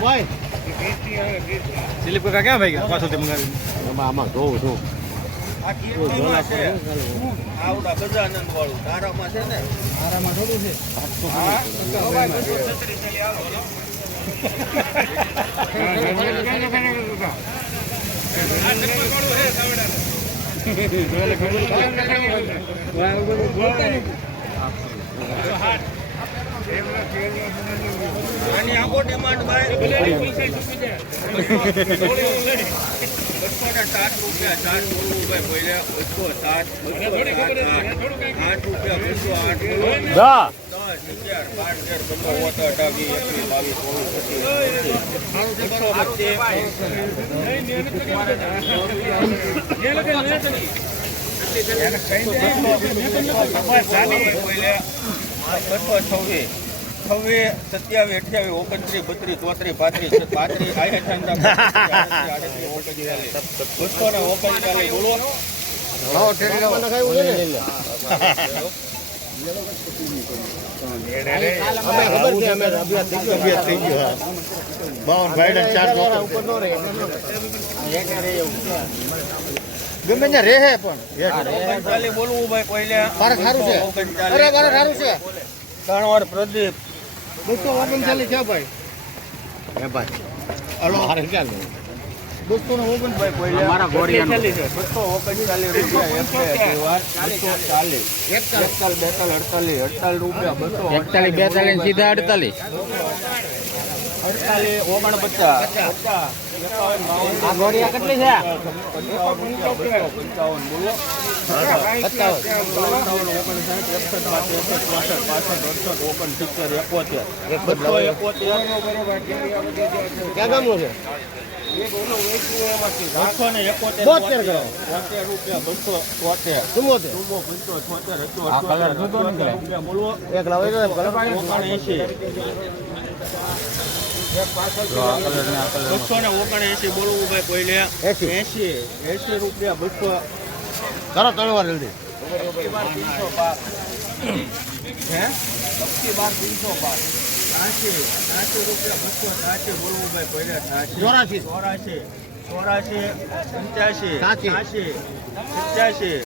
ભાઈ. દિલીપ કાકા ક્યાં ભાઈ ગયા? પાછળથી મંગાવી આમાં આમાં આ કીર્તિમાં છે આવડા ગજાનંદ વાળું તારામાં છે ને? આરામાં થોડું છે. હા તો ભાઈ બધું છત્રી ચાલી આવો લો. આની આખો ડિમાન્ડ ભાઈ સાત રૂપિયા સાત ભાઈ બોલ્યા બસો સાત આઠ રૂપિયા બસો આઠ અગિયાર બાર તેર પંદર સત્તર અઢાર વીસ એકવીસ બસો છવ્વીસ. છવ્વીસ સત્યાવીસ અઠ્યાવીસ ઓગણત્રીસ બત્રીસ ચોત્રીસ પાંત્રીસ પાંત્રીસ બસો ને ઓગણચાલીસ બોલો. અમે ખબર છે અમે અભ્યાસ થઈ ગયો. અભ્યાસ થઈ ગયો હા. બાવન ભાઈ ને ચાર છોકરા. ગમે ત્યાં રહે પણ. ઓગણચાલીસ બોલવું ભાઈ પહેલે બારે સારું છે? ઓગણચાલીસ. સારું છે? ત્રણ વાર પ્રદીપ. બસો ઓગણચાલીસ છે ભાઈ. હે ભાઈ હલો. હારે ક્યાં લે બસો ને ઓગણચાલીસ અમારા બસો ઓગણચાલીસ રૂપિયા બસો ચાલીસ. એકતાલ બેતાલ અડતાલીસ અડતાલીસ રૂપિયા બસો એકતાલીસ બેતાલીસ સીધા અડતાલીસ. અડતાલીસ ઓગણપચાસ. પચાસ. આ ગોળિયા કેટલી છે? એકોતેર બસો એકોતેર ક્યાં ગામનો છે? બસો ને એકોતેર બોતેર રૂપિયા બસો તોતેર ચુમ્મોતેર. ચુમ્મો પંચો છોતેર કલર જુદો નીકળે. રૂપિયા બોલો એક લાવો તો કલર ઓગણએંશી બસો ને ઓગણએંશી બોલવું ભાઈ કોઈને. એસી. એંશી એંશી રૂપિયા બસો. કરો ત્રણ વાર જલ્દી ચોરાશી. ચોરાશી પંચ્યાસી પંચ્યાસી